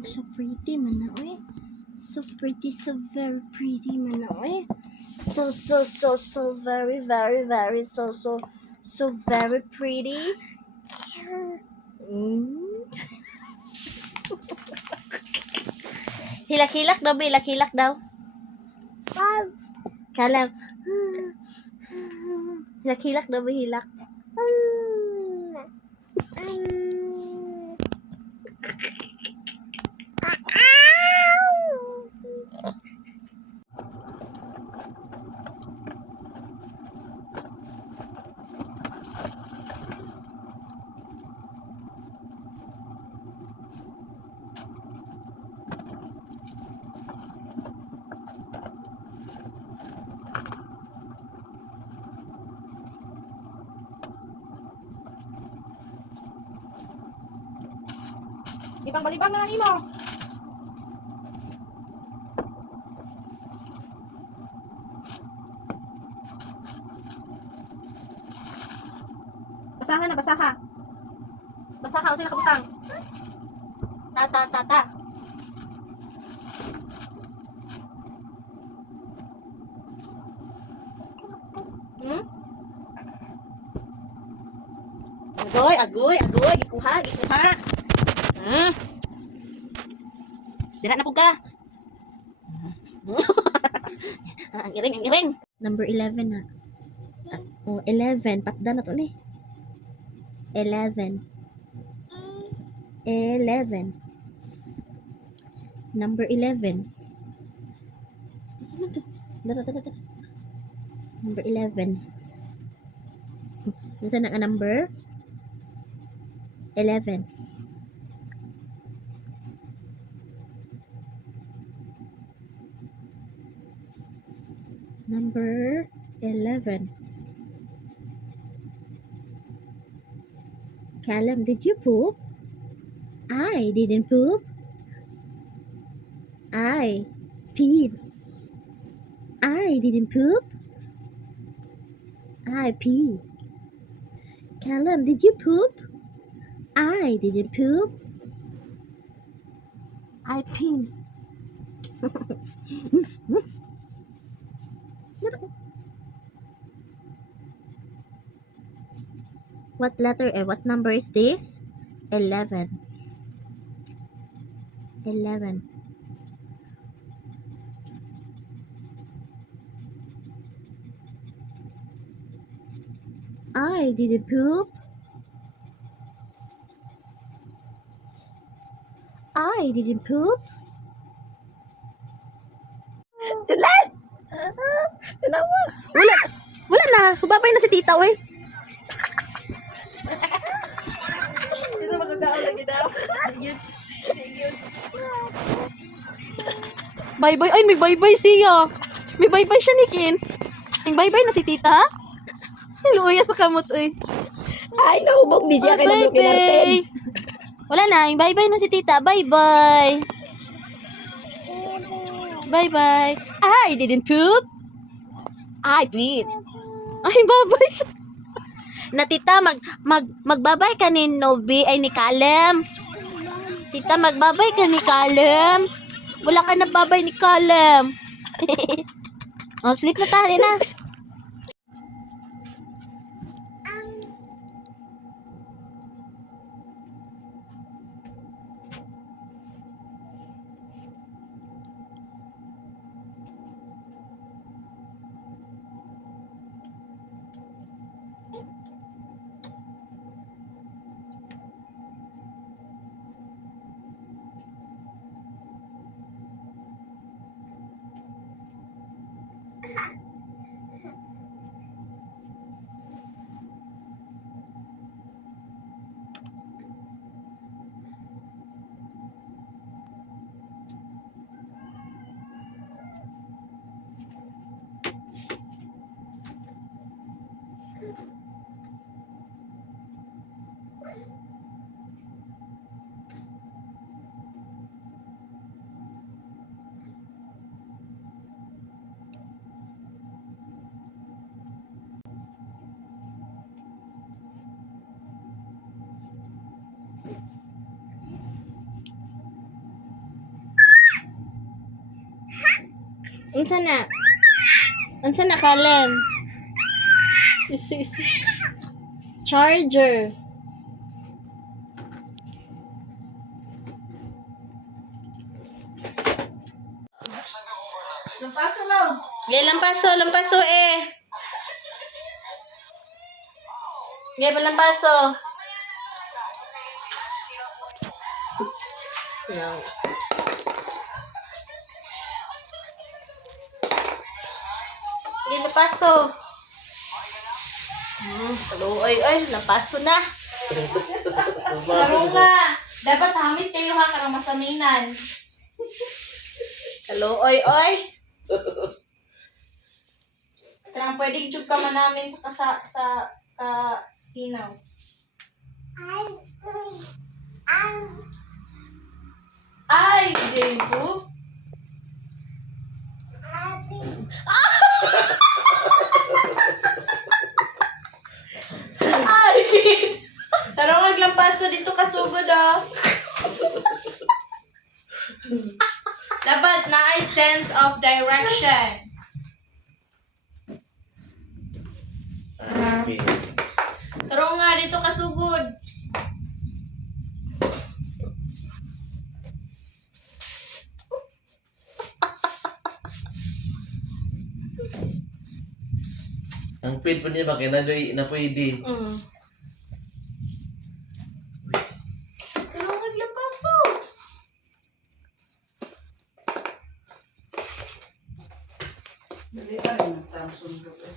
So pretty man na, oy. So pretty, so very pretty man na, oy. So very, very, very, so very pretty. Mm. Hilak-hilak daw, hilak-hilak daw. Kalam. Hilak-hilak daw, hilak. Ibang balibang na lang imo. Basaha na, basaha. Basaha, o sila kabutang. Ta. Hmm? Agoy. Gikuha. Hmm? Dira na po ka. Ang iring. Number 11 na. Oh, 11. Patda na to ni. 11. Number 11. Asa man to? Dara. Number 11. Asa na nga number? 11. Number 11. Callum, did you poop? I didn't poop. I peed. I didn't poop. I peed. Callum, did you poop? I didn't poop. I peed. What letter what number is this? 11. 11. I didn't poop. I didn't poop. Julan! Tanawa. Wala na. Hubabay na si tita, oy. Isa magkasaan lagi daw. Bye-bye. Ay, may bye-bye siya. May bye-bye siya ni Kin. May bye-bye na si tita. Hiluya sa kamot, oy. Ay, nahubog di siya kay nabok ni Martin. Wala na. Bye-bye na si tita. Bye-bye. Bye-bye. I didn't poop. Ay, Pete. Ay, babay siya. Na tita, magbabay ka ni Novi, ay ni Callum. Tita, magbabay ka ni Callum. Wala ka na babay ni Callum. Oh, sleep na tayo na. Unsa na? Unsa na, Kalem? Isi. Charger. Lampaso lang. Lampaso eh. Lampaso. No. Lampaso. Ay, lampaso na. Laro nga. Dapat hamis kayo ha, karang masaminan. Oy. Karang pwedeng chug ka man namin sa sinaw. Ay, Jebo. Ay, kid. Taro maglampaso dito kasugod ah. Dapat na ay sense of direction. Okay. Taro nga dito kasugod. Ang pin po niya ba kaya na pwede. Taro maglampaso. Dali pa rin ang tamsun ko eh.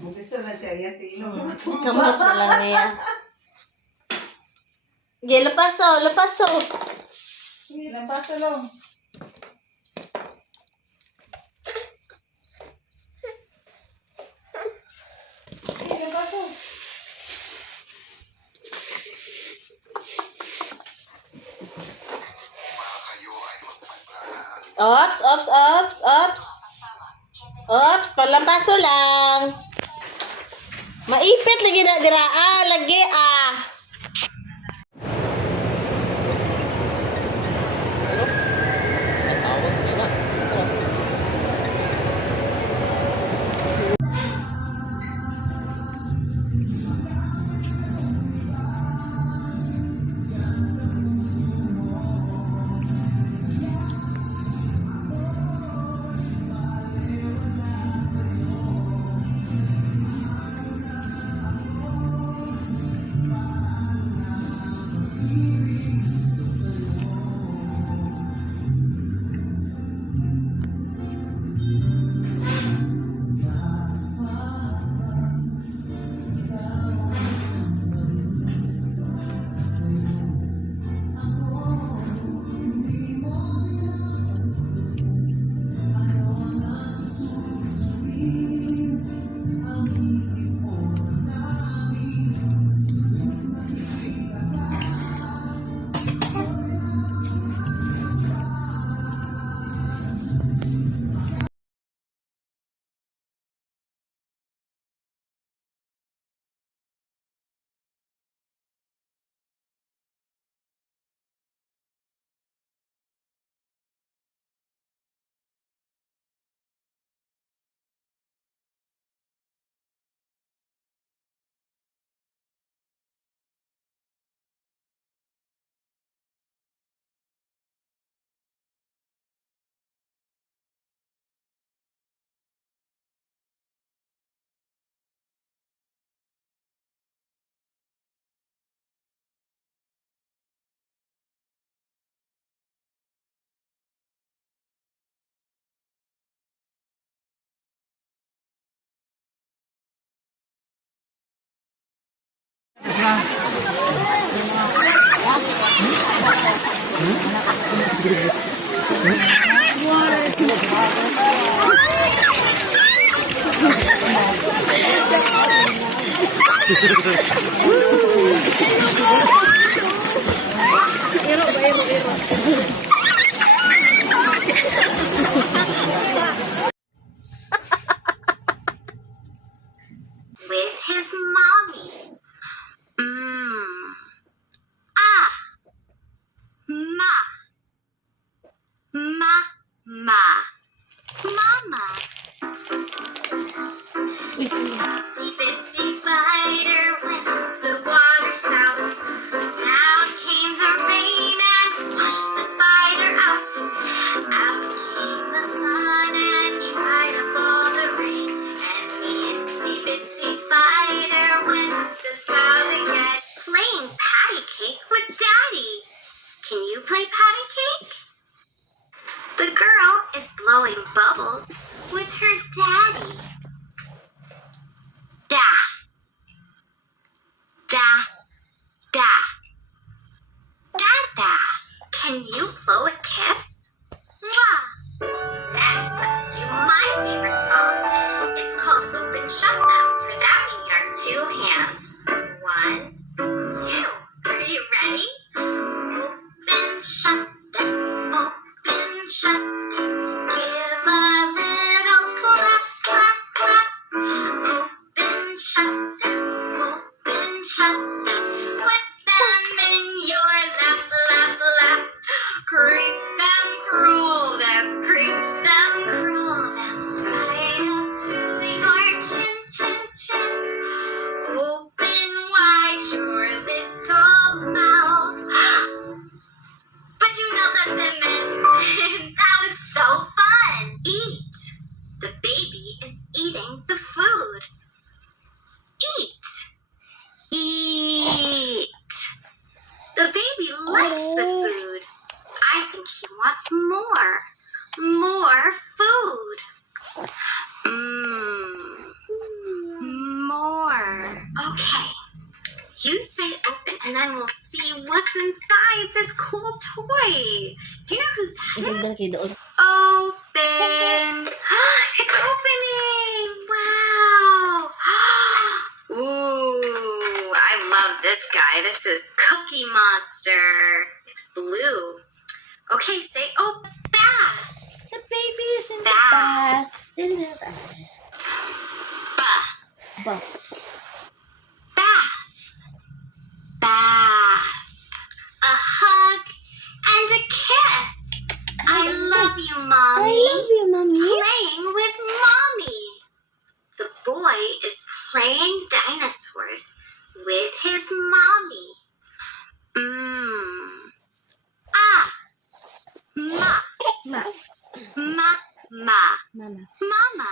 Mag-isa na siya yan, tingnan mo. Kamot na lang niya. Lampaso. Sige, lampaso lang. Sige, lampaso. Ops, palampaso lang. Maipit lagi na dira. Lagi. With his mommy. Ma. Itsy bitsy spider went up the water spout. Down came the rain and washed the spider out. Out came the sun and dried up all the rain. And the itsy bitsy spider went up the spout again. Playing patty cake with Daddy. Can you play patty cake? The girl is blowing bubbles with her daddy. Da. Da. Da. Dada, can you blow a kiss? Mwah. Next, let's do my favorite song. It's called Open Shut Them. For that, we need our two hands. 1, 2. Are you ready? Open, shut them. Open, shut them. Give a little clap, clap, clap. Open, shut them. Open, shut them. Put them in your lap, lap, lap. Creep them, crawl them. Creep them, crawl them. Right up to your chin, chin, chin. Open wide your little mouth. But you now let them in. That was so fun. Eat. The baby is eating the food. Eat. Eat. The baby likes the food. I think he wants more. More food. More. Okay. You say open and then we'll see what's inside this cool toy. Do you know who that is? Isang daki doon. Open. It's opening. Wow. Ooh, I love this guy. This is Cookie Monster. It's blue. Okay, say open. Bath. The baby is in the Bath. bath. Bath. Ba. Bath. Bath. A hug and a kiss. I love you, Mommy. I love you, mommy. Playing with Mommy. The boy is playing dinosaurs with his mommy. Ah. Ma. Ma. Ma. Ma. Mama. Mama.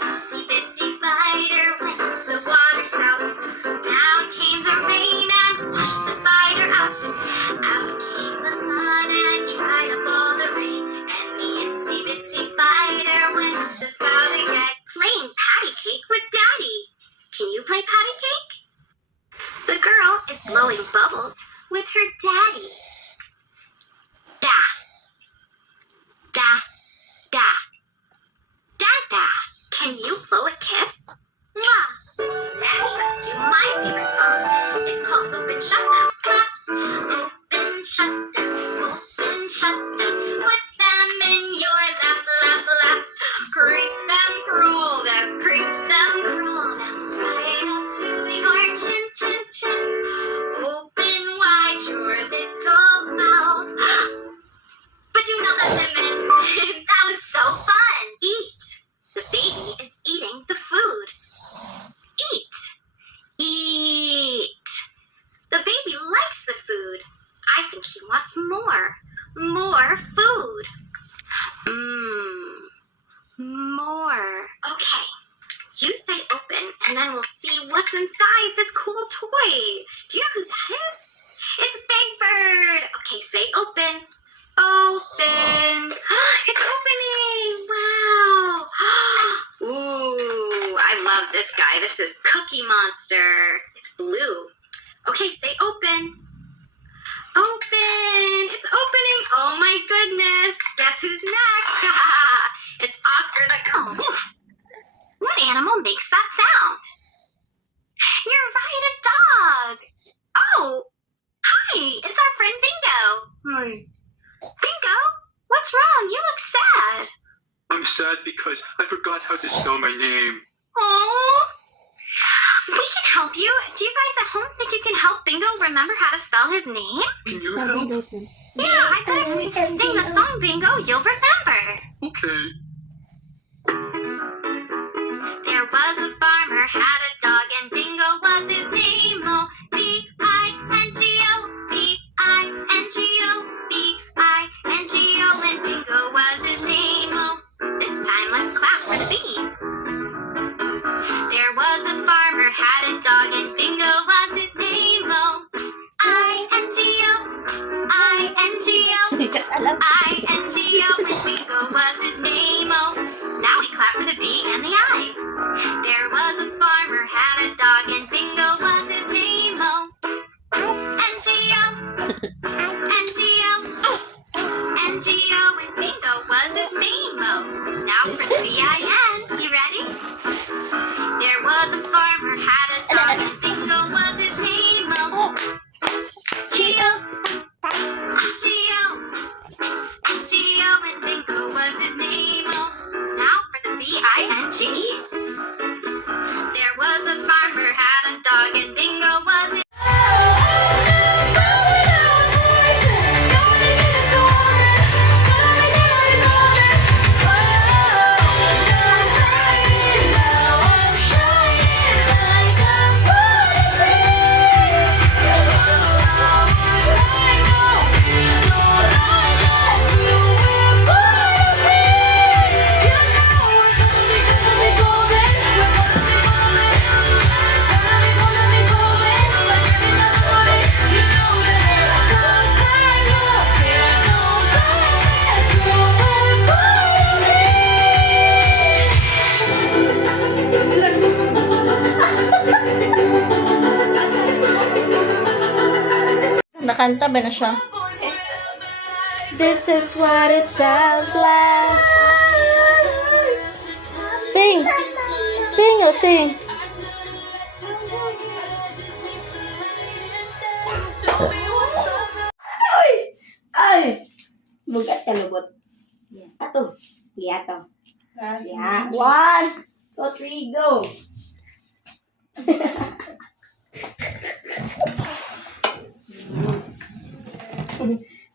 Itsy bitsy spider went up the water spout. Down came the rain and washed the spider out. Out came the sun and dried up all the rain. And the itsy bitsy spider went up the spout again. Playing patty cake with Daddy. Can you play patty cake? The girl is blowing bubbles with her daddy. Da. Da. Da. Dada, can you blow a kiss? Mwah. Next, let's do my favorite song. It's called Open Shut Them. Clap. Open Shut Them. Open Shut Them. Put them in your lap, lap, lap. Creep them, crawl them. Creep them, crawl them. Right up to your chin, chin, chin. Open wide your little mouth. But you know let them in. That was so fun. Eat. The baby is eating the food. Eat. Eat. The baby likes the food. I think he wants more. More food. More. Okay. You say open and then we'll see what's inside this cool toy. Do you know who that is? It's Big Bird. Okay, say open. Open. It's opening. Wow. Ooh, I love this guy. This is Cookie Monster. It's blue. Okay, say open. Open. It's opening. Oh my goodness. Guess who's next? It's Oscar the Cone. What animal makes that sound? You're right, a dog. Oh, hi. It's our friend Bingo. Hi. Bingo, what's wrong? You look sad. I'm sad because I forgot how to spell my name. Aww. We can help you. Do you guys at home think you can help Bingo remember how to spell his name? Can you Sabi help? daw siya. Yeah, I bet if we sing the song Bingo, you'll remember. Okay. Kakanta ba na siya? This is what it sounds like. Sing! Sing, oh, sing! Ay! Bugat ka lubot. Yan. Ato. Yato. Yeah. 1, 2, 3, go!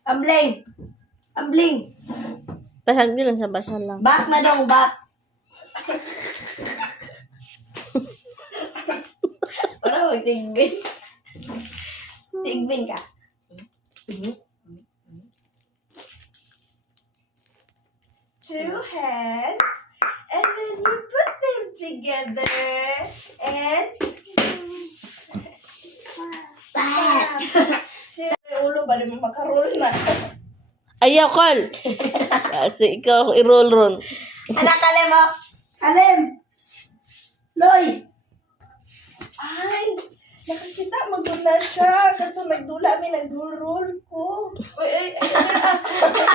Ambling! Ambling! Basag din lang siya, basag lang. Back na dong, back! Para magtigbin. Tigbin ka. Two hands, and then you put them together, and two. Ulo ba naman makarol na? Ayaw, Col! Kasi ikaw, i-roll ron. Anak, Kalem mo! Kalem! Loy! Ay, nakakita mo doon na siya. Kato nagdula mi nagdulrol ko.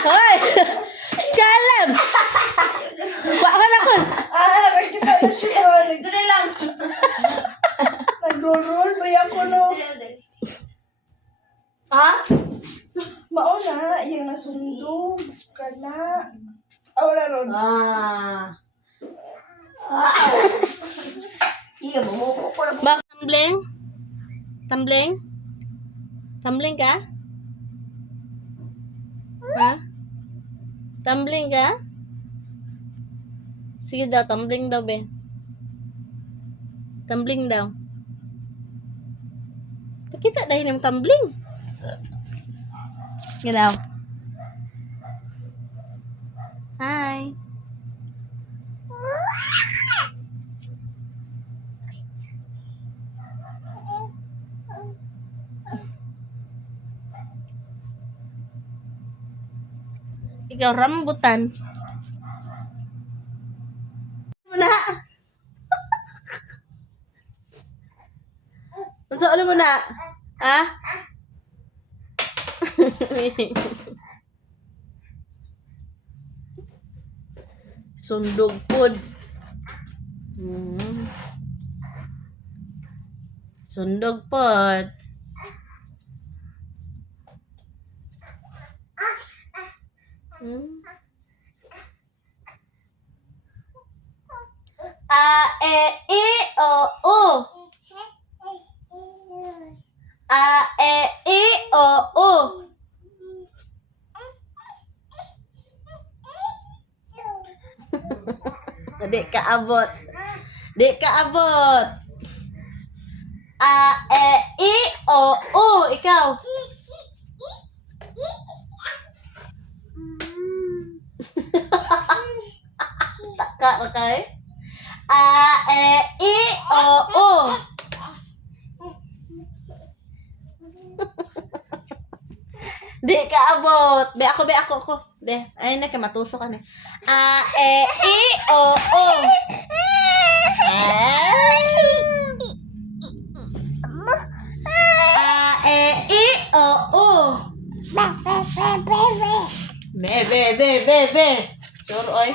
Hoy! Skalem! Baka na, Col! Nakakita na siya. Dali lang! Nagdulrol ba yan ko no? Ha? Mauna, yung nasundo ka na. Wala ron. Iya, bumuko ko na. Baka tumbling? Tumbling? Tumbling ka? Ha? Tumbling ka? Sige daw, tumbling daw, be. Tumbling daw. Kita dahil ng tumbling. Ginaw. Hi. Ikaw rambutan. Muna. Unsa ano mo na? Ha? Sundog pod. Sundog pod. A, E, I, O, U. A, E, I, O, U. Di ka abot. Di ka abot. A, E, I, O, U. Ikaw. Taka na kay. A, E, I, O, U. Di ka abot. Be ako. Be, ay na ka matuso ka na. A, E, I, O, U. A, E, I, O, U. Be. Sure, oy.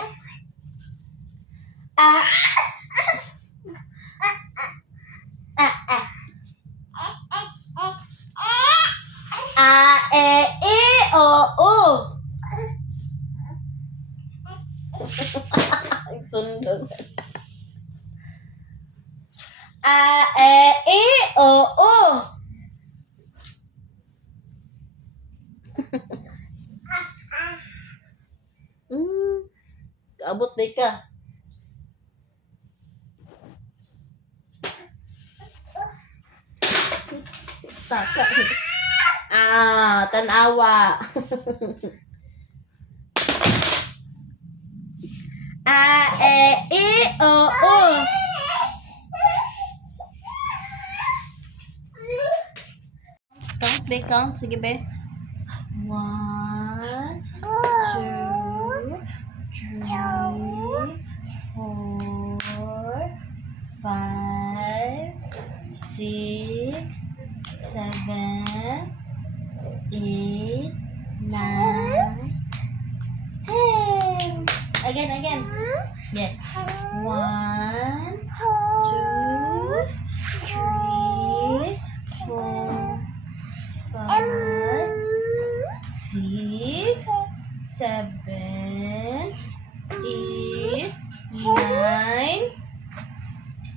A, E, I, O, U. Sundog. A, E, I, O, U. Kaabot na ka. Taka. Tanawa. A, E, I, O, U. Count. Sige, be. 1, 2, 3, 4, 5, 6, 7, Yeah. 1, 2, 3, 4, 5, 6, 7, 8,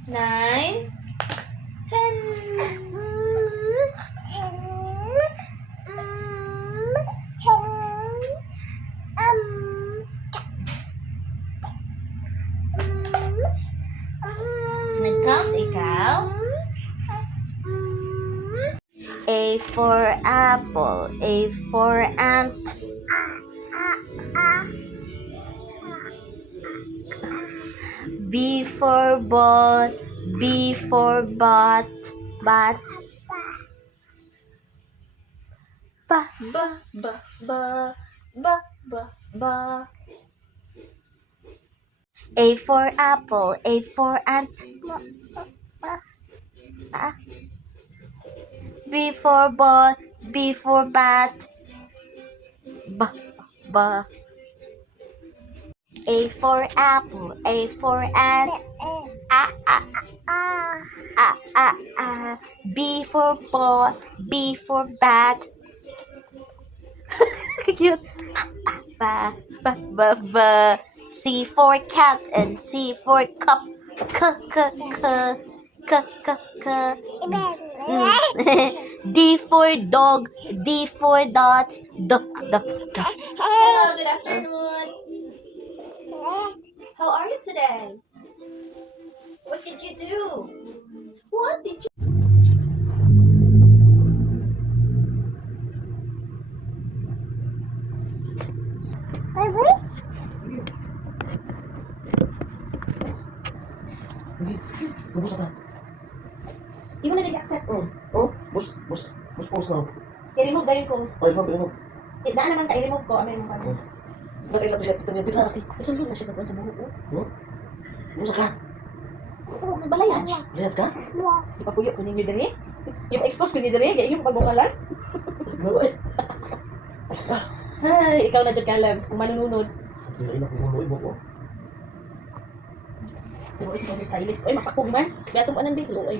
9, 10. Nag-count ikaw? A for apple, A for ant. B for ball, B for bat. Ba, ba, ba, ba. A for apple, A for ant. B for ball, B for bat. Ba, ba. A for apple, A for ant. B for ball, B for bat. Cute. Ba, ba, ba, ba. C for cat and C for cup. K. D for dog, D for dots. Hello, good afternoon. How are you today? What did you do? What did you Kumusta ka? Di mo na nag-accept? Bus post na. I-remove dayon ko. Ay, mabili mo. Daan naman ka, i-remove ko. Amin mo ka. Nakailan siya, tita niya, bila. Isulo na siya pagkuhan sa buhok ko. Kumusta ka? Oo, nagbalayan. Layas ka? Ipapuyo ko ninyo diri. Yung expose ko ninyo diri, kaya yung pagbukalan. Ano eh? Ay, ikaw na dyan kalam, kung manununod. Sila ina kung ulo, ibok ko. Pero ito yung stylist. Uy, mapakugman. Kaya itong anong biglo, ay.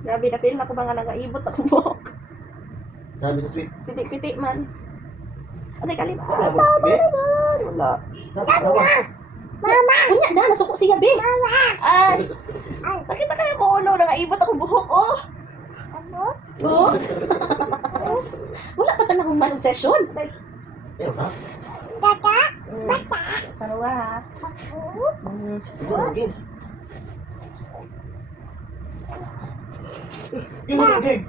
Grabe na film ako mga nagaibot ako buhok. Sabi sa sweet. Piti-piti man. Ano kalim? Wala mo, be? Wala. Tawa. Unya na, nasuko siya, be. Ay. Sakit na kayo ko ulo. Nagaibot akong buhok, oh. Ano? Oh. Wala pa tanang manong session. Ayaw ka? Parawa. Hindi na maging. Yung maging.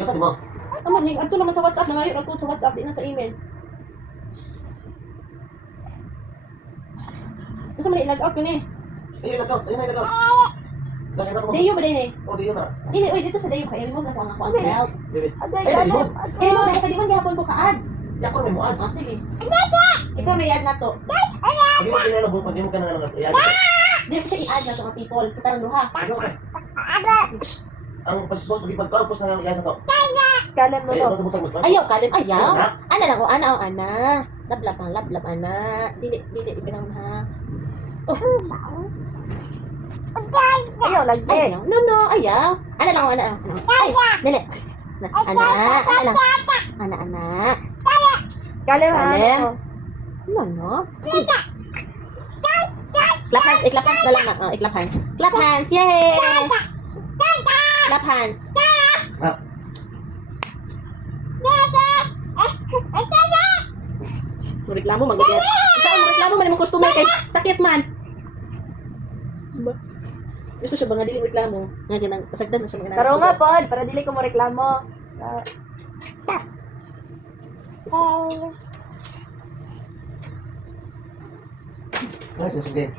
Yung sa di mo? Aman, ato naman sa WhatsApp na ngayon. Ako sa WhatsApp, di na sa email. Gusto mo na i-log out yun eh. Ayun, nag-out. Nakita ko. Dayo ba din eh? Dayo na. Dili, uy, dito sa Dayo ka. I-remove na ko ang ako ang self. David. Ay, David. I-remove na ko. Di man gihapon ko ka-ads. Di ako may mo ads. Ah, sige. Isa may ad na to. Pag mo kinalabong, pag mo ka nang i-add. Di ko siya i-add na to mga people. Kita ng luha. Ano ka? Ang pag-pagpapos na lang sa to. Kalam mo Ay, no. nasa butang magpas. Ayaw, kalim. Ayaw. Ana? Ana lang o, ana o, ana. Lablab ang lablab, ana. Dili, ipinang ha. Ayaw, lagi. Ayaw. No, ayaw. Ana lang o, ana. Ay, dili. Ana lang. Ana. Kalim ha. Kalim. No. Clap hands, clap hands na lang na. Oh, clap hands. Clap hands, yay! Clap hands. Ah, Reklamo man gud. Saan mo reklamo man imong customer kay sakit man. Ba? Gusto siya ba nga dili reklamo? Nga ganang pasagdan na siya mga Pero nga pod, para dili ko mo reklamo. nice, sige.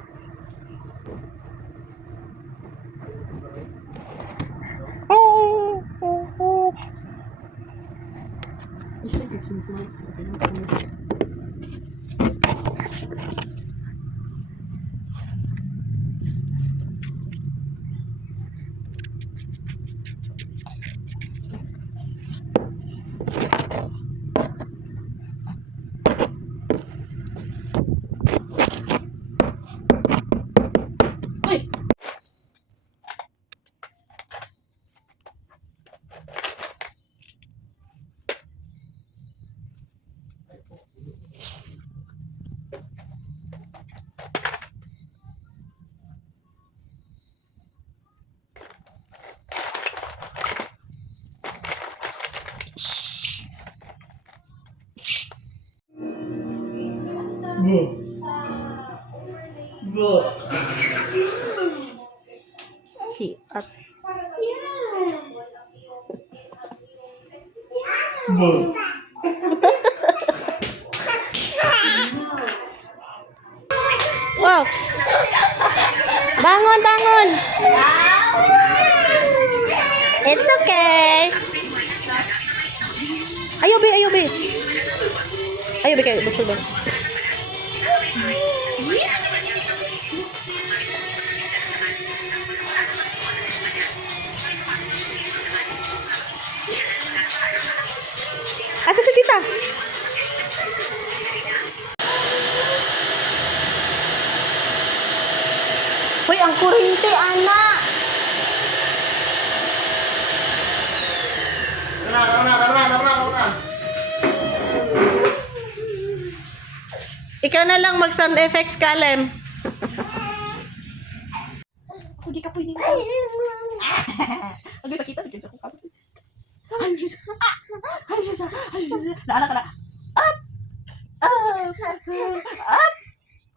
Hiat. Wow. Bangon, bangon. It's okay. Ayo, Be, ayo, Be. Ayo, Be, kayo. Busog ba? Asa si tita? Hoy, ang kuryente, anak. Ikaw na lang mag sound effects, Kalem. Hindi ka pwede mo. Ang sakit sa kuka. Naala ka na. Up! Up!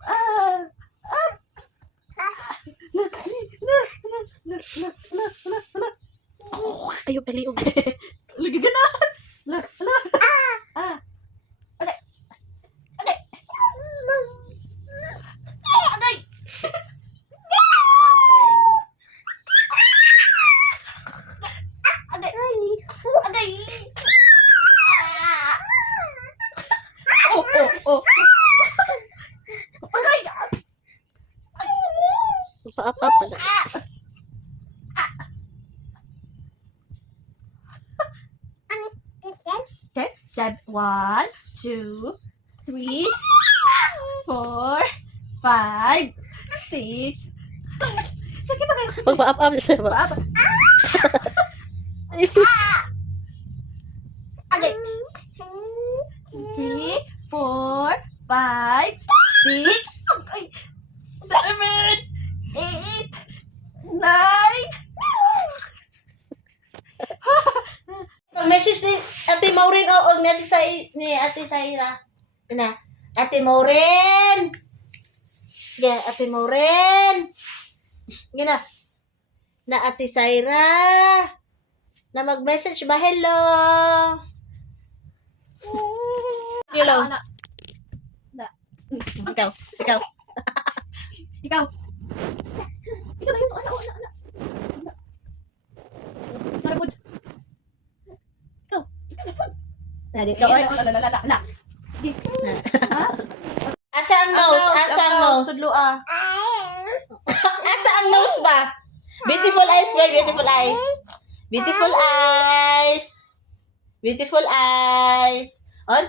Up! Ayo, paliog. Lagi ka na. Okay. Okay. Okay. Okay. Oh. Okay. Paapa pala. Okay. Set 1, 2, 3, 4, 5, 6. Pagpaap-up siya ba? Isu. Okay. 3, 4, 5, 6, okay. 7, 8, 9. Pag-message ni Ate Maureen o ni Ate Saira. Na, Ate Maureen. Yeah, Ate Maureen. Gina. Na Ate Saira. Na mag-message ba? Hello. Hello. Ikaw. Ikaw na yun, anak. Sarapod. Ikaw na po. Ikaw ay. La. Asa ang nose? Asa ang nose? Tudlo ah. Asa ang nose ba? Beautiful eyes ba? Beautiful eyes. Beautiful eyes. Beautiful eyes. On?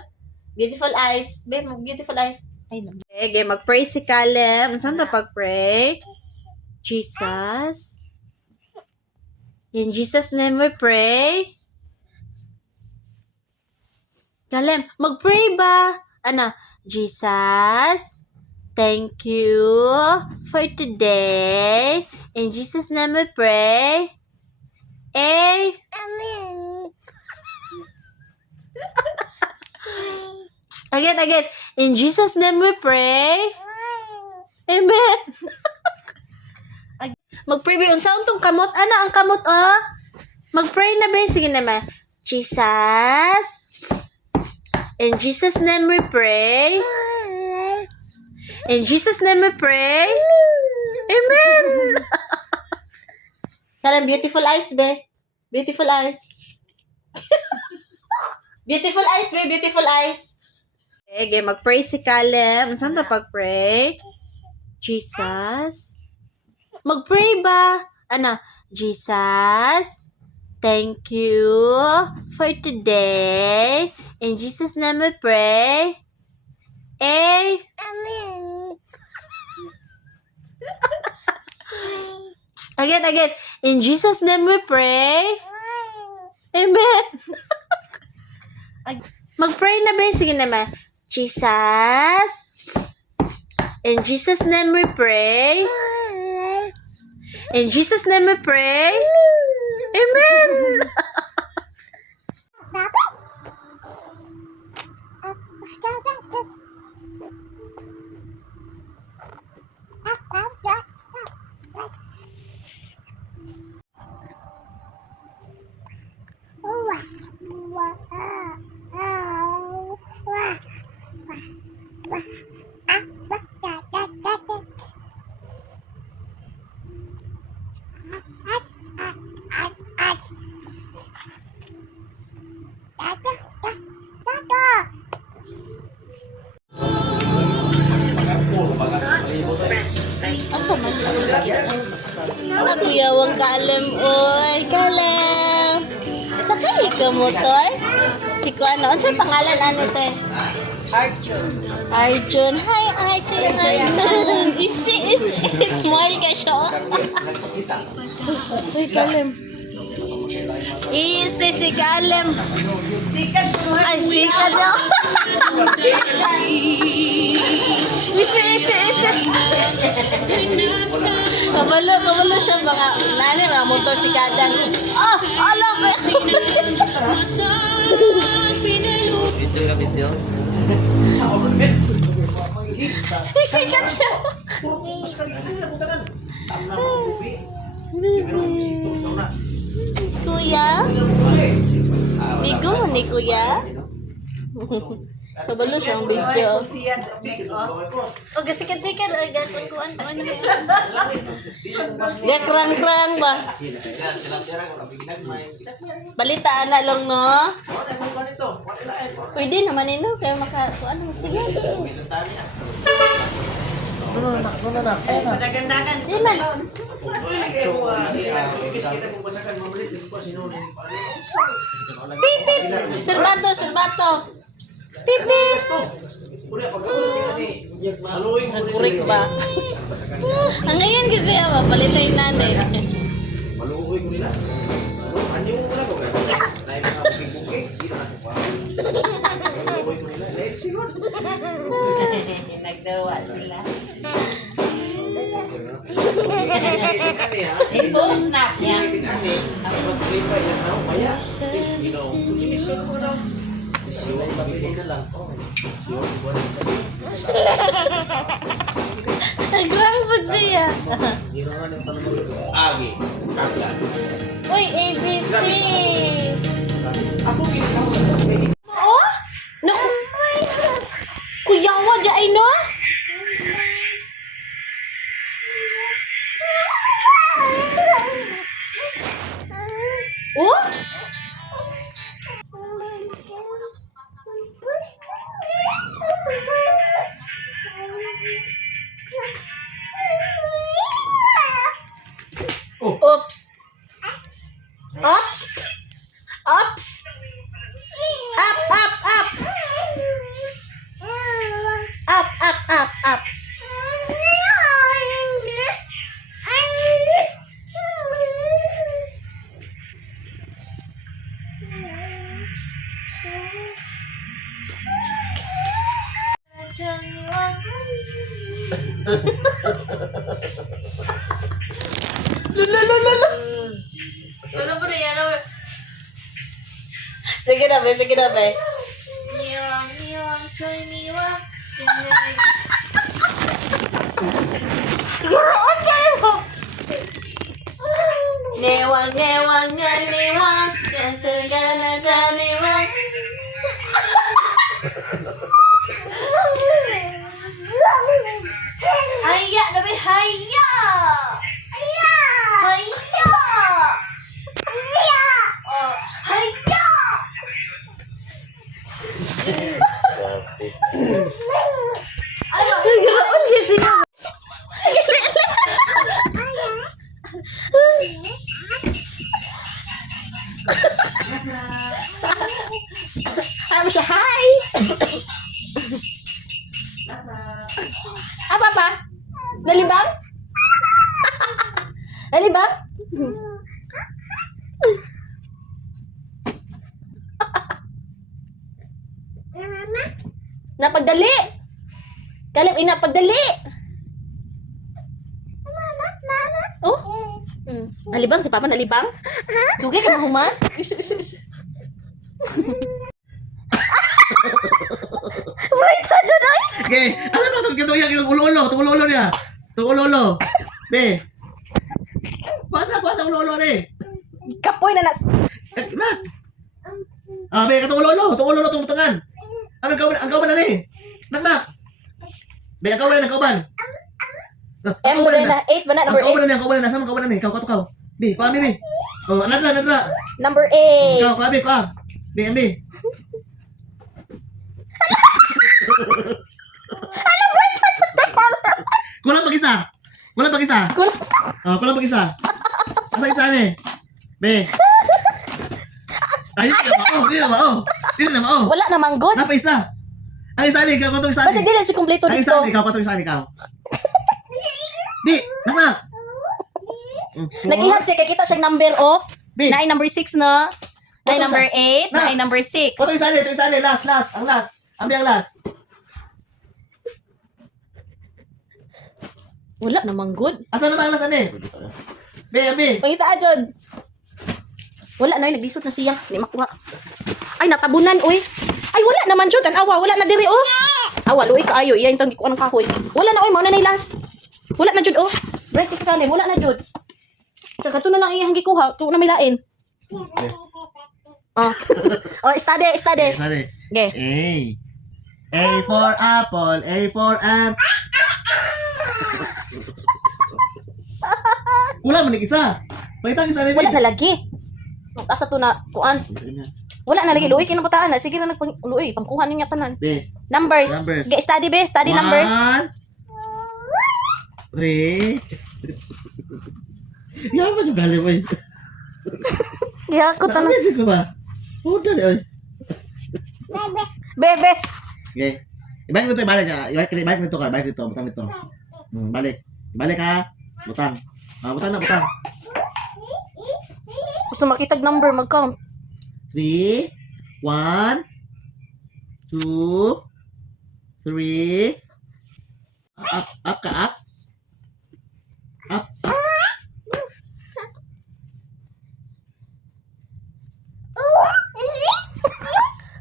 Beautiful eyes. Be, beautiful eyes. Ay, naman. Okay, mag-pray si Kalem. Saan na pag-pray? Jesus. In Jesus' name we pray. Kalem, mag-pray ba? Ano? Jesus, thank you for today. In Jesus' name we pray. Amen. Again. In Jesus' name we pray. Amen. Mag-pray ba? Unsa untong kamot? Ana ang kamot, oh? Mag-pray na ba? Sige naman. Jesus. In Jesus' name we pray. In Jesus' name we pray. Amen. Kalang beautiful eyes, be. Beautiful eyes. Beautiful eyes, be. Beautiful eyes. Okay, mag-pray si Kalem. Saan na pag-pray? Jesus. Mag-pray ba? Ano? Jesus. Thank you for today. In Jesus' name we pray. Amen. Again. In Jesus' name we pray. Amen. Mag-pray na ba? Sige naman. Jesus. In Jesus' name we pray. In Jesus' name we pray. Amen. Asa man? Ako yawang kalem, oy. Kalem. Sakay ka motor? Si ko ano? Ano sa pangalan ano te? Arjun. Hi, Arjun. Isi. Smile ka siya. Uy, Kalem. Isi si Kalem. Sikat ko Ay, sikat niya. Isi. Kabalo siya mga nani, mga motor si Kadan. Ah, ala ko. Sikat siya. Kuya? Bigo mo ni Kuya? Kabalo siya ang video. siya. O, gasikat-sikat. Ay, gakon ko ano yan. Gakrang-krang ba? Balitaan na lang, no? Pwede naman ino. Kaya ano, sige. Padagandagan. Di man. Pipip! Serbato! Pipip! Nagkurik ba? Ang ngayon kasi ba? Palitay nanay. Maluoy ko nila. Ano yung muna ko? Lain na ako bukik. Dito na ko pa. Maluoy ko nila. Lain sigod. Nagdawa sila. I-post na siya. Pag-clipa yan na. Maya. You know. Mission mo na. Mission. Mabili na lang. Mission. Nagkuhang po siya. Agi. Kagla. Uy, ABC! Ako ginagawa. Oh? Naku! Kuyawa di ay no? Oh? Oops. Ups. Ups. Up. Up. Ano ba na yan? Sige na, be. Miyong, choy, miwang. Goroon kayo! Newang, choy, miwang. Sensor ka na, choy, miwang. Haya, nabi, haya! Oh, haya! Ano? Ganoon kasi na. Ano siya? Hi! Apa pa? Nalibang? Nalibang? Napagdali! Kalem, inapagdali! Oh? Nalibang si Papa, nalibang? Dugay ka mahuman? Right sa dyan ay! Okay. Ano ba ito? Ito yung ulo-ulo. Ito ulo-ulo niya. Ito ulo-ulo. Be. Kuasa ulo ni. Kapoy na nas. Na. Be katong ulo tong tangan. Ang kauban na ni. Nak. Be ang kauban. M mo na 8 ba na number 8. Ang kauban na sama kauban na ni. Kau. Bi, kuha Bi. Oh, nadra. Number 8. Kuha Bi. Bi. Kulang mag-isa. Kulang mag-isa. Asa isa ni? Be. Ay, di na mao. Wala na manggod. Napa isa. Ang isa ni, ikaw katong isa Basta ni. dili si kumpleto Ang dito. isa ni, ikaw katong isa ni, ikaw. Di, nak. Nag-ihag siya kay kita siyang number oh. Bi. Na number 6 no. Na Ito number sa- 8, Na. na number 6. Katong isa ni, last. Ang last. Ambi ang last. Wala na manggod. Asa na ba ang last ani? Be, ambi. Pangita ajod. Wala na naglisod na siya. Di makuha. Ay natabunan oy. Ay wala naman jud awa, wala na diri oh. Awa luoy kaayo iya intang gikuan ng kahoy. Wala na oy mao na nay last. Wala na jud oh. Break ka kali, wala na jud. Kakato na lang iyang gikuha, tuwa na may lain. Oh. Oh, study. Sorry. Okay. A for apple, A for ant. Kulang man isa. Pangitang isa ni. Wala na lagi. Asa to na kuan. Wala na lagi luoy kinabutaan na. Sige na nagpang luoy pangkuha niya tanan. Be. Numbers. Numbers. Okay, study be, study numbers. 1, 3. Yan ba yung gali mo eh? Giya ko tanan. Nakabisi ko ba? Puta ni oy. Bebe. Okay. Ibalik mo ito, ibalik mo ito ka, balik dito, butang ito. Balik. Ibalik ha. Butang. Butang na, butang. Gusto makitag number mag-count. 3, 1, 2, 3. Up ka, up. Up.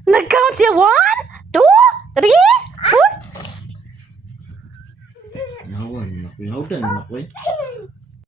Nag-count siya 1, 2, 3, 4. Yawan, naku, yawan, naku eh.